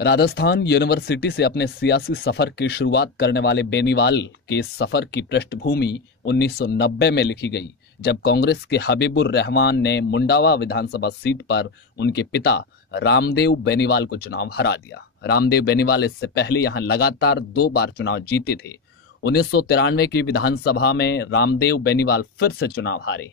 Rajasthan university से अपने सियासी सफर की शुरुआत करने वाले बेनीवाल के इस सफर की पृष्ठभूमि 1990 में लिखी गई, जब कांग्रेस के हबीबुर रहमान ने मुंडावा विधानसभा सीट पर उनके पिता रामदेव बेनीवाल को चुनाव हरा दिया। रामदेव बेनीवाल इससे पहले यहां लगातार 2 बार चुनाव जीते थे। 1993 की विधानसभा में रामदेव बेनीवाल फिर से चुनाव हारे।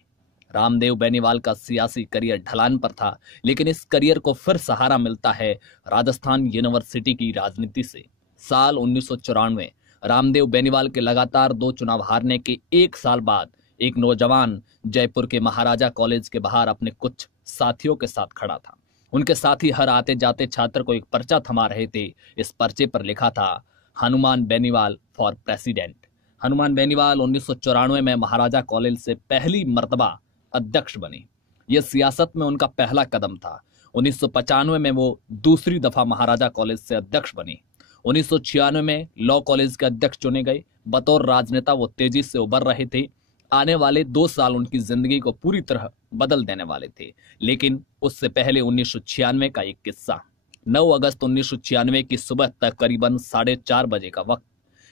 रामदेव बेनीवाल का सियासी करियर ढलान पर था, लेकिन इस करियर को फिर सहारा मिलता है राजस्थान यूनिवर्सिटी की राजनीति से। साल 1994 रामदेव बेनीवाल के लगातार 2 चुनाव हारने के 1 साल बाद एक नौजवान जयपुर के महाराजा कॉलेज के बाहर अपने कुछ साथियों के साथ खड़ा था। उनके साथी हर आते जाते छात्र को एक पर्चा थमा रहे थे। इस पर्चे पर लिखा था, हनुमान बेनीवाल फॉर प्रेसिडेंट। हनुमान बेनीवाल 1994 में महाराजा कॉलेज से पहली मर्तबा अध्यक्ष बने। यह सियासत में उनका पहला कदम था। 1995 में वो दूसरी दफा महाराजा कॉलेज से अध्यक्ष बने। 1996 में लॉ कॉलेज के अध्यक्ष चुने गए। बतौर राजनेता वो तेजी से उभर रहे थे। आने वाले 2 साल उनकी जिंदगी को पूरी तरह बदल देने वाले थे। लेकिन उससे पहले 1996 का एक किस्सा। 9 अगस्त 1996 की सुबह तक करीबन 4:30 बजे का वक्त,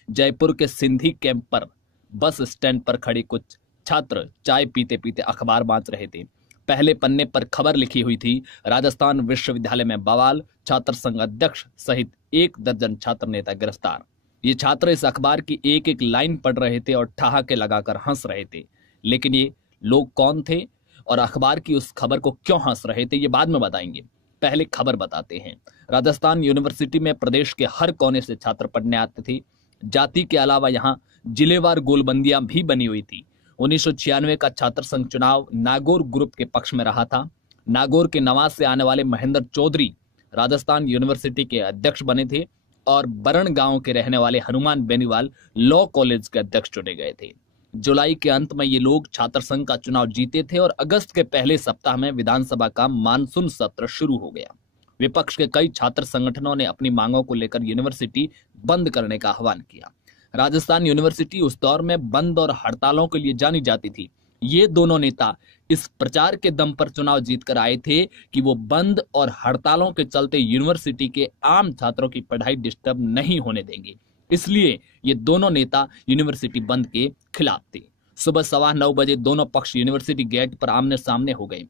जयपुर के सिंधी कैंप पर बस स्टैंड पर खड़े कुछ छात्र चाय पीते पीते अखबार बांट रहे थे। पहले पन्ने पर खबर लिखी हुई थी, राजस्थान विश्वविद्यालय में बवाल, छात्र संघ अध्यक्ष सहित 1 दर्जन छात्र नेता गिरफ्तार। ये छात्र इस अखबार की एक एक लाइन पढ़ रहे थे और ठहाके लगाकर हंस रहे थे। लेकिन ये लोग कौन थे और अखबार की उस खबर को क्यों हंस रहे थे, ये बाद में बताएंगे। पहले खबर बताते हैं। राजस्थान यूनिवर्सिटी में प्रदेश के हर कोने से छात्र पढ़ने आते थे। जाति के अलावा यहाँ जिलेवार गोलबंदियां भी बनी हुई थी। 1996 का छात्र संघ चुनाव नागौर ग्रुप के पक्ष में रहा था। नागौर के नवाज से आने वाले महेंद्र चौधरी राजस्थान यूनिवर्सिटी के अध्यक्ष बने थे और बरण गांव के रहने वाले हनुमान बेनीवाल लॉ कॉलेज के अध्यक्ष चुने गए थे। जुलाई के अंत में ये लोग छात्र संघ का चुनाव जीते थे और अगस्त के पहले सप्ताह में विधानसभा का मानसून सत्र शुरू हो गया। विपक्ष के कई छात्र संगठनों ने अपनी मांगों को लेकर यूनिवर्सिटी बंद करने का आह्वान किया। राजस्थान यूनिवर्सिटी उस दौर में बंद और हड़तालों के लिए जानी जाती थी। ये दोनों नेता इस प्रचार के दम पर चुनाव जीतकर आए थे कि वो बंद और हड़तालों के चलते यूनिवर्सिटी के आम छात्रों की पढ़ाई डिस्टर्ब नहीं होने देंगे। इसलिए ये दोनों नेता यूनिवर्सिटी बंद के खिलाफ थे। सुबह 9:15 बजे दोनों पक्ष यूनिवर्सिटी गेट पर आमने सामने हो गए।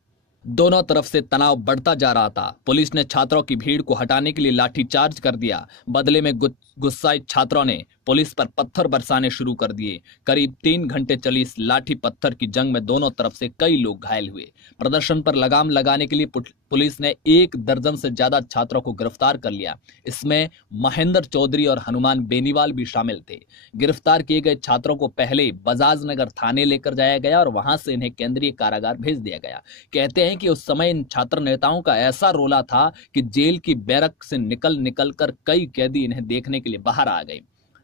दोनों तरफ से तनाव बढ़ता जा रहा था। पुलिस ने छात्रों की भीड़ को हटाने के लिए लाठीचार्ज कर दिया। बदले में गुस्साए छात्रों ने पुलिस पर पत्थर बरसाने शुरू कर दिए। करीब 3 घंटे चली इस लाठी पत्थर की जंग में दोनों तरफ से कई लोग घायल हुए। प्रदर्शन पर लगाम लगाने के लिए पुलिस ने 1 दर्जन से ज्यादा छात्रों को गिरफ्तार कर लिया। इसमें महेंद्र चौधरी और हनुमान बेनीवाल भी शामिल थे। गिरफ्तार किए गए छात्रों को पहले बजाज नगर थाने लेकर जाया गया और वहां से इन्हें केंद्रीय कारागार भेज दिया गया। कहते हैं कि उस समय इन छात्र नेताओं का ऐसा रोला था कि जेल की बैरक से निकल कर कई कैदी इन्हें देखने के लिए बाहर आ गए।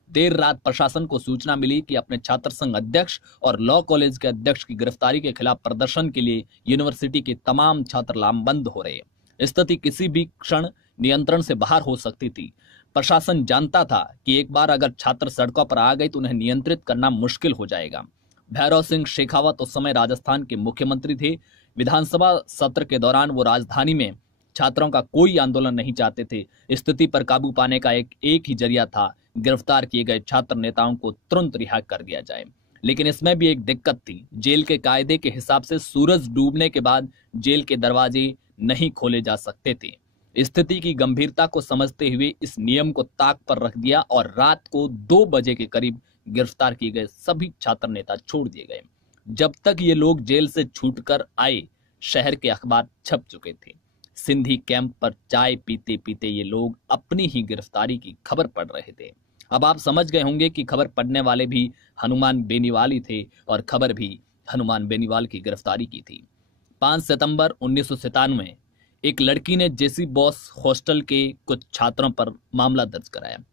देर रात प्रशासन को सूचना मिली कि अपने छात्र संघ अध्यक्ष और लॉ कॉलेज के अध्यक्ष की गिरफ्तारी के खिलाफ प्रदर्शन के लिए यूनिवर्सिटी के तमाम छात्र लामबंद हो रहे। स्थिति किसी भी क्षण नियंत्रण से बाहर हो सकती थी। प्रशासन जानता था कि एक बार अगर छात्र सड़कों पर आ गए तो उन्हें नियंत्रित करना मुश्किल हो जाएगा। भैरव सिंह शेखावत उस समय राजस्थान के मुख्यमंत्री थे। विधानसभा सत्र के दौरान वो राजधानी में छात्रों का कोई आंदोलन नहीं चाहते थे। स्थिति पर काबू पाने का एक ही जरिया था, गिरफ्तार किए गए छात्र नेताओं को तुरंत रिहा कर दिया जाए। लेकिन इसमें भी एक दिक्कत थी। जेल के कायदे के हिसाब से सूरज डूबने के बाद जेल के दरवाजे नहीं खोले जा सकते थे। स्थिति की गंभीरता को समझते हुए इस नियम को ताक पर रख दिया और रात को 2 बजे के करीब गिरफ्तार किए गए सभी छात्र नेता छोड़ दिए गए। जब तक ये लोग जेल से छूटकर आए, शहर के अखबार छप चुके थे। सिंधी कैंप पर चाय पीते पीते ये लोग अपनी ही गिरफ्तारी की खबर पढ़ रहे थे। अब आप समझ गए होंगे कि खबर पढ़ने वाले भी हनुमान बेनीवाल ही थे और खबर भी हनुमान बेनीवाल की गिरफ्तारी की थी। 5 सितंबर 1997 एक लड़की ने जेसी बॉस हॉस्टल के कुछ छात्रों पर मामला दर्ज कराया।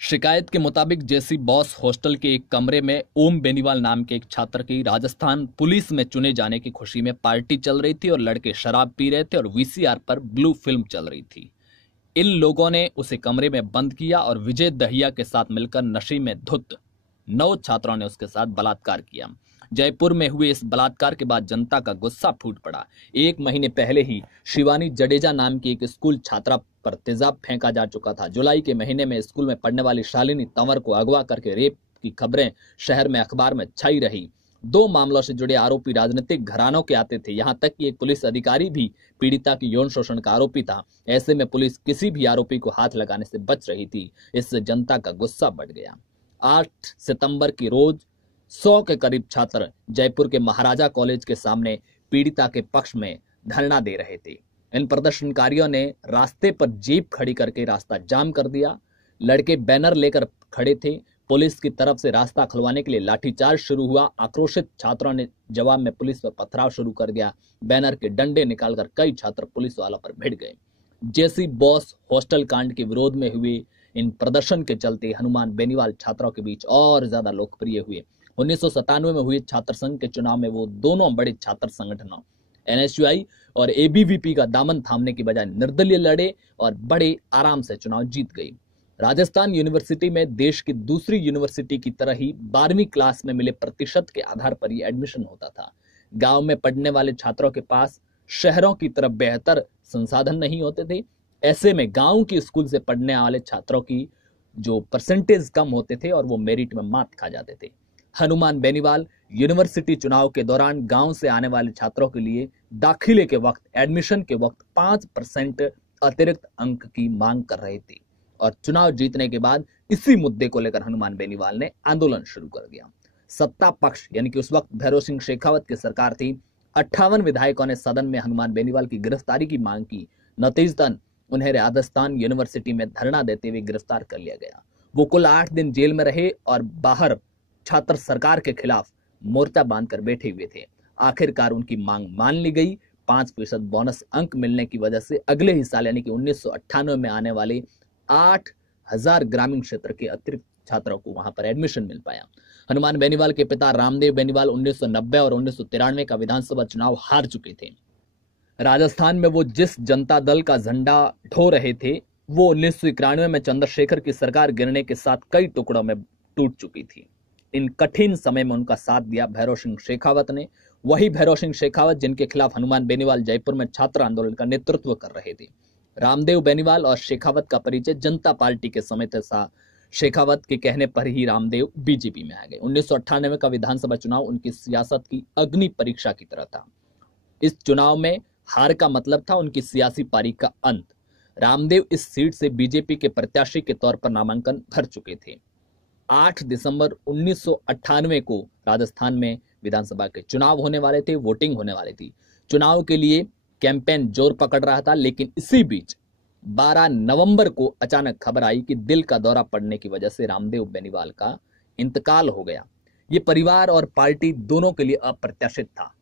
शिकायत के मुताबिक जेसी बॉस हॉस्टल के एक कमरे में ओम बेनीवाल नाम के एक छात्र की राजस्थान पुलिस में चुने जाने की खुशी में पार्टी चल रही थी और लड़के शराब पी रहे थे और वीसीआर पर ब्लू फिल्म चल रही थी। इन लोगों ने उसे कमरे में बंद किया और विजय दहिया के साथ मिलकर नशे में धुत 9 छात्रों ने उसके साथ बलात्कार किया। जयपुर में हुए इस बलात्कार के बाद जनता का गुस्सा फूट पड़ा। 1 महीने पहले ही शिवानी जडेजा नाम की एक स्कूल छात्रा पर तेजाब फेंका जा चुका था। जुलाई के महीने में स्कूल में पढ़ने वाली शालिनी तंवर को अगवा करके रेप की खबरें शहर में अखबार में छाई रही। 2 मामलों से जुड़े आरोपी राजनीतिक घरानों के आते थे। यहां तक कि एक पुलिस अधिकारी भी पीड़िता की यौन शोषण का आरोपी था। ऐसे में पुलिस किसी भी आरोपी को हाथ लगाने से बच रही थी। इससे जनता का गुस्सा बढ़ गया। 8 सितंबर की रोज 100 के करीब छात्र जयपुर के महाराजा कॉलेज के सामने पीड़िता के पक्ष में धरना दे रहे थे। इन प्रदर्शनकारियों ने रास्ते पर जीप खड़ी करके रास्ता जाम कर दिया। लड़के बैनर लेकर खड़े थे। पुलिस की तरफ से रास्ता खुलवाने के लिए लाठीचार्ज शुरू हुआ। आक्रोशित छात्रों ने जवाब में पुलिस पर पथराव शुरू कर दिया। बैनर के डंडे निकालकर कई छात्र पुलिस वालों पर भिड़ गए। जेसी बॉस हॉस्टल कांड के विरोध में हुए इन प्रदर्शन के चलते हनुमान बेनीवाल छात्रों के बीच और ज्यादा लोकप्रिय हुए। 1997 में हुए छात्र संघ के चुनाव में वो दोनों बड़े छात्र संगठनों एनएसयूआई और एबीवीपी का दामन थामने की बजाय निर्दलीय लड़े और बड़े आराम से चुनाव जीत गई। राजस्थान यूनिवर्सिटी में देश की दूसरी यूनिवर्सिटी की तरह ही 12वीं क्लास में मिले प्रतिशत के आधार पर ही एडमिशन होता था। गांव में पढ़ने वाले छात्रों के पास शहरों की तरह बेहतर संसाधन नहीं होते थे। ऐसे में गांव की स्कूल से पढ़ने वाले छात्रों की जो परसेंटेज कम होते थे और वो मेरिट में मात खा जाते थे। हनुमान बेनीवाल यूनिवर्सिटी चुनाव के दौरान गांव से आने वाले छात्रों के लिए दाखिले के वक्त, एडमिशन के वक्त 5% अतिरिक्त अंक की मांग कर रहे थे और चुनाव जीतने के बाद इसी मुद्दे को लेकर हनुमान बेनीवाल ने आंदोलन शुरू कर दिया। सत्ता पक्ष यानी कि उस वक्त भैरों सिंह शेखावत की सरकार थी। 58 विधायकों ने सदन में हनुमान बेनीवाल की गिरफ्तारी की मांग की। नतीजतन उन्हें राजस्थान यूनिवर्सिटी में धरना देते हुए गिरफ्तार कर लिया गया। वो कुल 8 दिन जेल में रहे और बाहर छात्र सरकार के खिलाफ मोर्चा बांधकर बैठे हुए थे। आखिरकार उनकी मांग मान ली गई। 5% बोनस अंक मिलने की वजह से अगले ही साल यानी कि 1998 में आने वाले 8,000 ग्रामीण क्षेत्र के अतिरिक्त छात्रों को वहां पर एडमिशन मिल पाया। हनुमान बेनीवाल के पिता रामदेव बेनीवाल 1990 और 1993 का विधानसभा चुनाव हार चुके थे। राजस्थान में वो जिस जनता दल का झंडा ढो रहे थे वो 1991 में चंद्रशेखर की सरकार गिरने के साथ कई टुकड़ों में टूट चुकी थी। इन कठिन समय में उनका साथ दिया भैरों सिंह शेखावत ने। वही भैरों सिंह शेखावत जिनके खिलाफ हनुमान बेनीवाल जयपुर में छात्र आंदोलन का नेतृत्व कर रहे थे। रामदेव बेनीवाल और शेखावत का परिचय जनता पार्टी के समय था। शेखावत के कहने पर ही रामदेव बीजेपी में आ गए। 1998 का विधानसभा चुनाव उनकी सियासत की अग्नि परीक्षा की तरह था। इस चुनाव में हार का मतलब था उनकी सियासी पारी का अंत। रामदेव इस सीट से बीजेपी के प्रत्याशी के तौर पर नामांकन भर चुके थे। 8 दिसंबर 1998 को राजस्थान में विधानसभा के चुनाव होने वाले थे, वोटिंग होने वाली थी। चुनाव के लिए कैंपेन जोर पकड़ रहा था, लेकिन इसी बीच 12 नवंबर को अचानक खबर आई कि दिल का दौरा पड़ने की वजह से रामदेव बेनीवाल का इंतकाल हो गया। ये परिवार और पार्टी दोनों के लिए अप्रत्याशित था।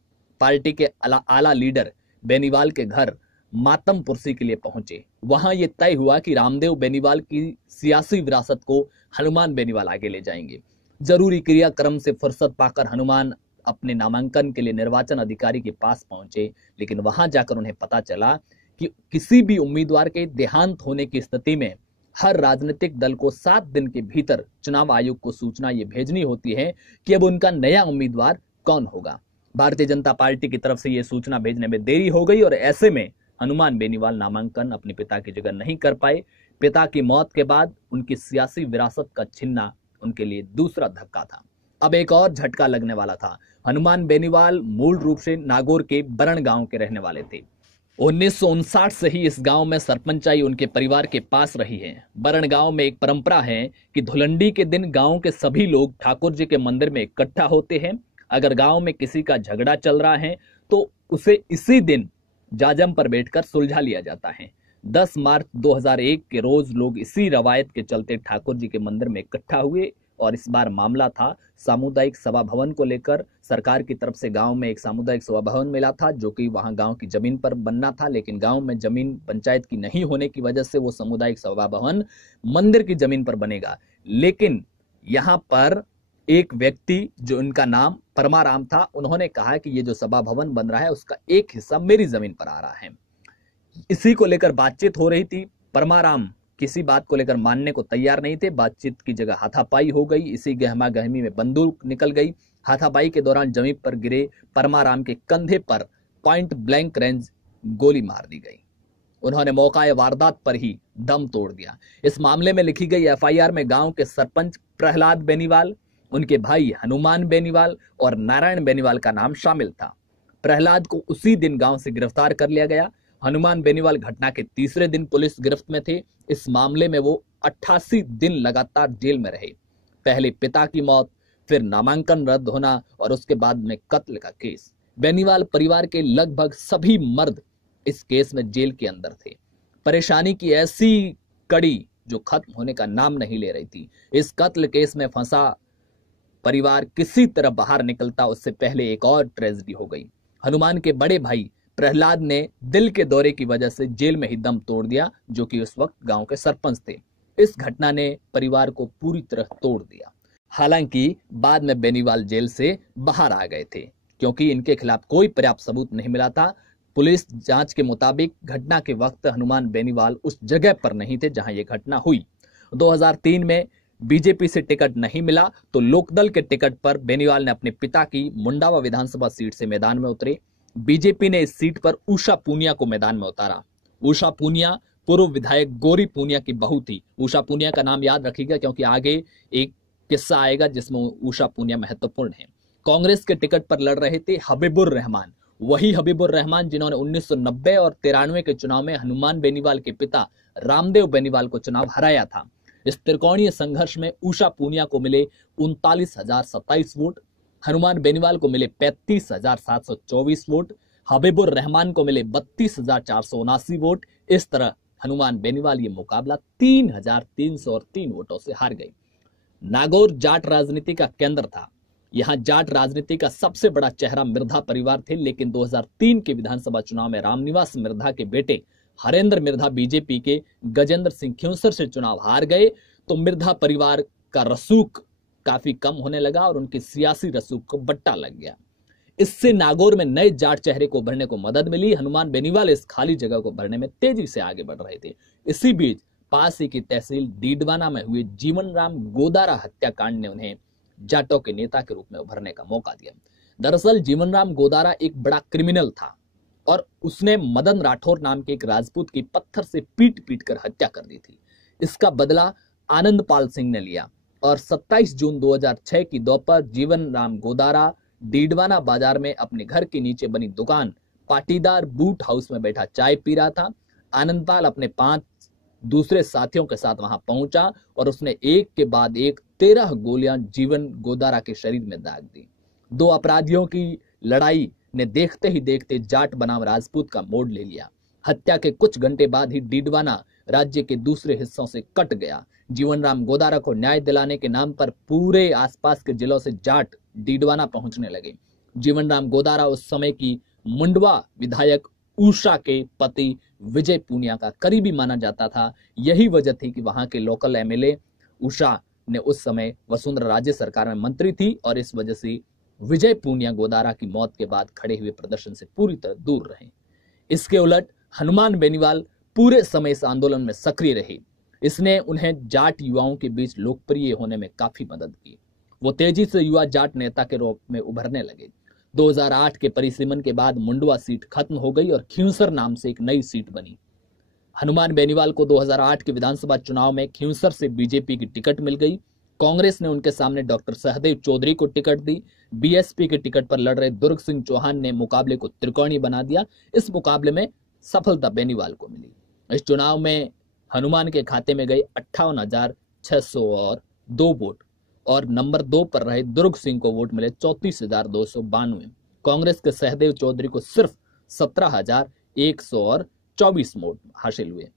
पार्टी के आला लीडर बेनीवाल के घर मातम पुरसी के लिए पहुंचे। वहां यह तय हुआ कि रामदेव बेनीवाल की सियासी विरासत को हनुमान बेनीवाल आगे ले जाएंगे। जरूरी क्रियाक्रम से फुर्सत पाकर हनुमान अपने नामांकन के लिए निर्वाचन अधिकारी के पास पहुंचे, लेकिन वहां जाकर उन्हें पता चला कि किसी भी उम्मीदवार के देहांत होने की स्थिति में हर राजनीतिक दल को 7 दिन के भीतर चुनाव आयोग को सूचना ये भेजनी होती है कि अब उनका नया उम्मीदवार कौन होगा। भारतीय जनता पार्टी की तरफ से यह सूचना भेजने में देरी हो गई और ऐसे में हनुमान बेनीवाल नामांकन अपने पिता की जगह नहीं कर पाए। पिता की मौत के बाद उनकी सियासी विरासत का छीनना उनके लिए दूसरा धक्का था। अब एक और झटका लगने वाला था। हनुमान बेनीवाल मूल रूप से नागौर के बरण गांव के रहने वाले थे। 1959 से ही इस गांव में सरपंचाई उनके परिवार के पास रही है। बरण गांव में एक परंपरा है कि धुलंडी के दिन गांव के सभी लोग ठाकुर जी के मंदिर में इकट्ठा होते हैं। अगर गांव में किसी का झगड़ा चल रहा है तो उसे इसी दिन जाजम पर बैठकर सुलझा लिया जाता है। 10 मार्च 2001 के रोज लोग इसी रवायत के चलते ठाकुर जी के मंदिर में इकट्ठा हुए और इस बार मामला था सामुदायिक सभा भवन को लेकर। सरकार की तरफ से गांव में एक सामुदायिक सभा भवन मिला था जो कि वहां गांव की जमीन पर बनना था, लेकिन गांव में जमीन पंचायत की नहीं होने की वजह से वो सामुदायिक सभा भवन मंदिर की जमीन पर बनेगा। लेकिन यहां पर एक व्यक्ति जो इनका नाम परमाराम था, उन्होंने कहा कि ये जो सभा भवन बन रहा है उसका एक हिस्सा मेरी जमीन पर आ रहा है। इसी को लेकर बातचीत हो रही थी। परमाराम किसी बात को लेकर मानने को तैयार नहीं थे। बातचीत की जगह हाथापाई हो गई। इसी गहमा गहमी में बंदूक निकल गई। हाथापाई के दौरान जमीन पर गिरे परमाराम के कंधे पर पॉइंट ब्लैंक रेंज गोली मार दी गई। उन्होंने मौका वारदात पर ही दम तोड़ दिया। इस मामले में लिखी गई एफआईआर में गांव के सरपंच प्रहलाद बेनीवाल, उनके भाई हनुमान बेनीवाल और नारायण बेनीवाल का नाम शामिल था। प्रहलाद को उसी दिन गांव से गिरफ्तार कर लिया गया। हनुमान बेनीवाल घटना के तीसरे दिन पुलिस गिरफ्त में थे। इस मामले में वो 88 दिन लगातार जेल में रहे। पहले पिता की मौत, फिर नामांकन रद्द होना और उसके बाद में कत्ल का केस। बेनीवाल परिवार के लगभग सभी मर्द इस केस में जेल के अंदर थे। परेशानी की ऐसी कड़ी जो खत्म होने का नाम नहीं ले रही थी। इस कत्ल केस में फंसा परिवार किसी तरह बाहर निकलता उससे पहले एक और ट्रेजेडी हो गई। हनुमान के बड़े भाई प्रहलाद ने दिल के दौरे की वजह से जेल में ही दम तोड़ दिया, जो कि उस वक्त गांव के सरपंच थे। इस घटना ने परिवार को पूरी तरह तोड़ दिया। हालांकि बाद में बेनीवाल जेल से बाहर आ गए थे, क्योंकि इनके खिलाफ कोई पर्याप्त सबूत नहीं मिला था। पुलिस जांच के मुताबिक घटना के वक्त हनुमान बेनीवाल उस जगह पर नहीं थे जहां यह घटना हुई। 2003 में बीजेपी से टिकट नहीं मिला तो लोकदल के टिकट पर बेनीवाल ने अपने पिता की मुंडावा विधानसभा सीट से मैदान में उतरे। बीजेपी ने इस सीट पर उषा पूनिया को मैदान में उतारा। उषा पूनिया पूर्व विधायक गौरी पूनिया की बहू थी। उषा पूनिया का नाम याद रखिएगा, क्योंकि आगे एक किस्सा आएगा जिसमें उषा पूनिया महत्वपूर्ण है। कांग्रेस के टिकट पर लड़ रहे थे हबीबुर रहमान, वही हबीबुर रहमान जिन्होंने 1990 और 93 के चुनाव में हनुमान बेनीवाल के पिता रामदेव बेनीवाल को चुनाव हराया था। इस त्रिकोणीय संघर्ष में उषा पूनिया को मिले 39,027 वोट, हनुमान बेनीवाल को मिले 35,724 वोट, हबीबुर रहमान को मिले 32,479 वोट। इस तरह हनुमान बेनीवाल ये मुकाबला 3,303 वोटों से हार गई। नागौर जाट राजनीति का केंद्र था। यहां जाट राजनीति का सबसे बड़ा चेहरा मिर्धा परिवार थे, लेकिन 2003 के विधानसभा चुनाव में रामनिवास मिर्धा के बेटे हरेंद्र मिर्धा बीजेपी के गजेंद्र सिंह खिंवसर से चुनाव हार गए तो मिर्धा परिवार का रसूख काफी कम होने लगा और उनकी सियासी रसूख को बट्टा लग गया। इससे नागौर में नए जाट चेहरे को भरने को मदद मिली। हनुमान बेनीवाल इस खाली जगह को भरने में तेजी से आगे बढ़ रहे थे। इसी बीच पास ही की तहसील डीडवाना में हुए जीवन राम गोदारा हत्याकांड ने उन्हें जाटों के नेता के रूप में उभरने का मौका दिया। दरअसल जीवन राम गोदारा एक बड़ा क्रिमिनल था और उसने मदन राठौर नाम के एक राजपूत की पत्थर से पीट पीट कर हत्या कर दी थी। इसका बदला आनंदपाल सिंह ने लिया और 27 जून 2006 की दोपहर जीवन राम गोदारा डीडवाना बाजार में अपने घर के नीचे बनी दुकान पाटीदार बूट हाउस में बैठा चाय पी रहा था। आनंदपाल अपने 5 दूसरे साथियों के साथ वहां पहुंचा और उसने एक के बाद एक 13 गोलियां जीवन गोदारा के शरीर में दाग दी। 2 अपराधियों की लड़ाई ने देखते ही देखते जाट बनाम राजपूत का मोड़ ले लिया। हत्या के कुछ घंटे बाद ही डीडवाना राज्य के दूसरे हिस्सों से कट गया। जीवन राम गोदारा को न्याय दिलाने के नाम पर पूरे आसपास के जिलों से जाट डीडवाना पहुंचने लगे। जीवन राम गोदारा उस समय की मुंडवा विधायक उषा के पति विजय पूनिया का करीबी माना जाता था। यही वजह थी कि वहां के लोकल एमएलए उषा ने उस समय वसुंधरा राज्य सरकार में मंत्री थी और इस वजह से विजय पूनिया गोदारा की मौत के बाद खड़े हुए प्रदर्शन से पूरी तरह दूर रहे। इसके उलट हनुमान बेनीवाल पूरे समय इस आंदोलन में सक्रिय रहे। इसने उन्हें जाट युवाओं के बीच लोकप्रिय होने में काफी मदद की। वो तेजी से युवा जाट नेता के रूप में उभरने लगे। 2008 के परिसीमन के बाद मुंडवा सीट खत्म हो गई और खिंवसर नाम से एक नई सीट बनी। हनुमान बेनीवाल को 2008 के विधानसभा चुनाव में खिंवसर से बीजेपी की टिकट मिल गई। कांग्रेस ने उनके सामने डॉक्टर सहदेव चौधरी को टिकट दी। बीएसपी के टिकट पर लड़ रहे दुर्ग सिंह चौहान ने मुकाबले को त्रिकोणीय बना दिया। इस मुकाबले में सफलता बेनीवाल को मिली। इस चुनाव में हनुमान के खाते में गए 58,602 वोट और नंबर 2 पर रहे दुर्ग सिंह को वोट मिले 34,292। कांग्रेस के सहदेव चौधरी को सिर्फ 17,124 वोट हासिल हुए।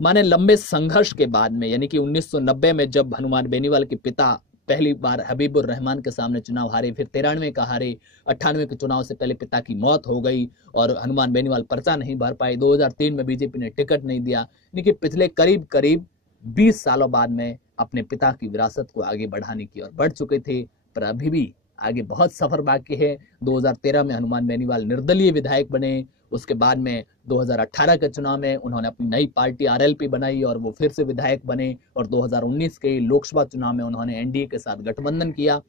माने लंबे संघर्ष के बाद में, यानी कि 1990 में जब हनुमान बेनीवाल के पिता पहली बार हबीबुर रहमान के सामने चुनाव हारे, फिर 93 का हारे, 98 के चुनाव से पहले पिता की मौत हो गई और हनुमान बेनीवाल पर्चा नहीं भर पाए। 2003 में बीजेपी ने टिकट नहीं दिया। यानी कि पिछले करीब 20 सालों बाद में अपने पिता की विरासत को आगे बढ़ाने की ओर बढ़ चुके थे, पर अभी भी आगे बहुत सफर बाकी है। 2013 में हनुमान बेनीवाल निर्दलीय विधायक बने। उसके बाद में 2018 के चुनाव में उन्होंने अपनी नई पार्टी आरएलपी बनाई और वो फिर से विधायक बने और 2019 के लोकसभा चुनाव में उन्होंने एनडीए के साथ गठबंधन किया।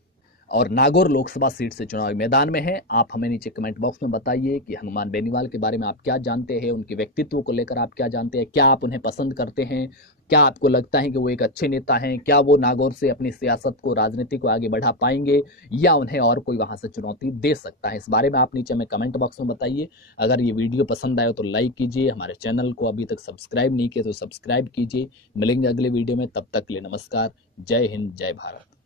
और नागौर लोकसभा सीट से चुनावी मैदान में है। आप हमें नीचे कमेंट बॉक्स में बताइए कि हनुमान बेनीवाल के बारे में आप क्या जानते हैं, उनके व्यक्तित्व को लेकर आप क्या जानते हैं, क्या आप उन्हें पसंद करते हैं, क्या आपको लगता है कि वो एक अच्छे नेता हैं, क्या वो नागौर से अपनी सियासत को, राजनीति को आगे बढ़ा पाएंगे या उन्हें और कोई वहां से चुनौती दे सकता है। इस बारे में आप नीचे हमें कमेंट बॉक्स में बताइए। अगर ये वीडियो पसंद आए तो लाइक कीजिए, हमारे चैनल को अभी तक सब्सक्राइब नहीं किया तो सब्सक्राइब कीजिए। मिलेंगे अगले वीडियो में, तब तक के लिए नमस्कार। जय हिंद, जय भारत।